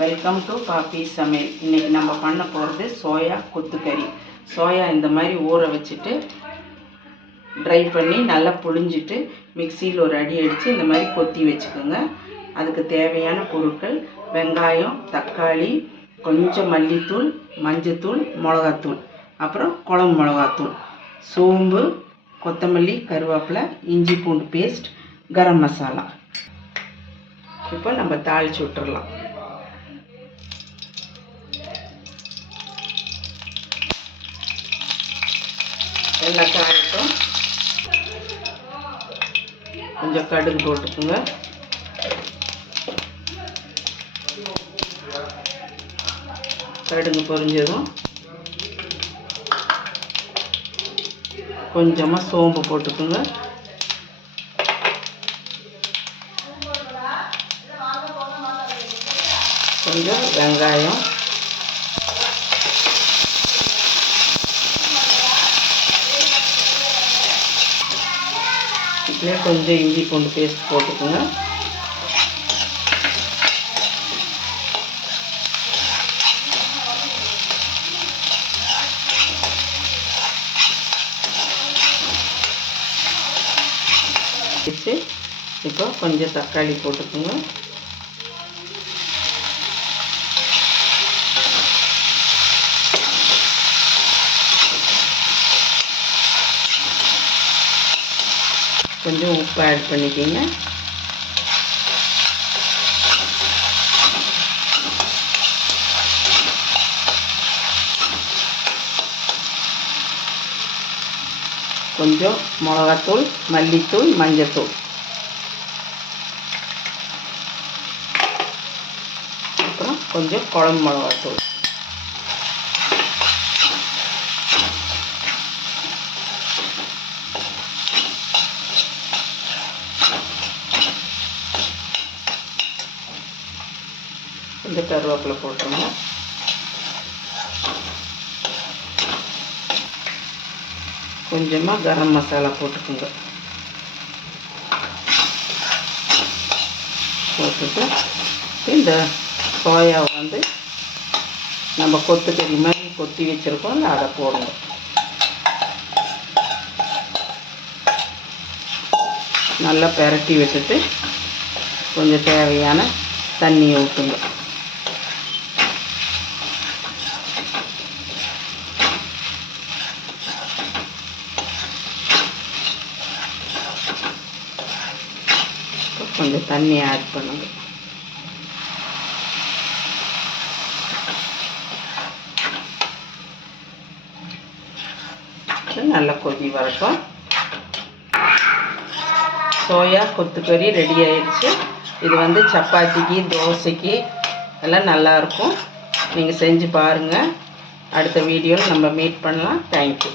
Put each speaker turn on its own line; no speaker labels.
Welcome to பாப்பி சமையல் இன்றைக்கி நம்ம பண்ண போகிறது சோயா கொத்துக்கறி சோயா இந்த மாதிரி ஊற வச்சுட்டு ட்ரை பண்ணி நல்லா புழிஞ்சிட்டு மிக்சியில் ஒரு அடி அடித்து இந்த மாதிரி கொத்தி வச்சுக்கோங்க. அதுக்கு தேவையான பொருட்கள் வெங்காயம் தக்காளி கொஞ்சம் மல்லித்தூள் மஞ்சத்தூள் மிளகாத்தூள். அப்புறம் குழம்பு மிளகாத்தூள். சோம்பு கொத்தமல்லி கருவேப்பிலை இஞ்சி பூண்டு பேஸ்ட் கரம் மசாலா. இப்போ நம்ம தாளிச்சு விட்டுறலாம். நல்லா காயட்டும் கொஞ்சம் கடுகு போட்டுக்குங்க. கடுகு பொரிஞ்சதும் கொஞ்சமாக சோம்பு போட்டுக்குங்க. கொஞ்சம் வெங்காயம் இதுலேயே கொஞ்சம் இஞ்சி பூண்டு பேஸ்ட் போட்டுக்கோங்க. வச்சு இப்போ கொஞ்சம் தக்காளி போட்டுக்கோங்க. கொஞ்சம் உப்பு ஆட் பண்ணிக்கிங்க. கொஞ்சம் மிளகாத்தூள் மல்லித்தூள் மஞ்சத்தூள். அப்புறம் கொஞ்சம் குழம்பு மிளகாத்தூள். இந்த கருவேப்பிலை போட்டுருங்க. கொஞ்சமாக கரம் மசாலா போட்டுக்கோங்க. போட்டுட்டு இந்த சோயாவை வந்து நம்ம கொத்துக்கறி மாதிரி கொத்தி வச்சுருக்கோம். அதை போடுங்க நல்லா பெரட்டி விட்டுட்டு கொஞ்சம் தேவையான தண்ணியை ஊற்றுங்க கொஞ்சம் தண்ணி ஆட் பண்ணுங்க. நல்லா கொதி வரட்டும். சோயா கொத்துக்கறி ரெடி ஆயிடுச்சு. இது வந்து சப்பாத்திக்கு தோசைக்கு எல்லாம் நல்லாயிருக்கும் நீங்கள் செஞ்சு பாருங்கள் அடுத்த வீடியோவில் நம்ம மீட் பண்ணலாம். தேங்க்யூ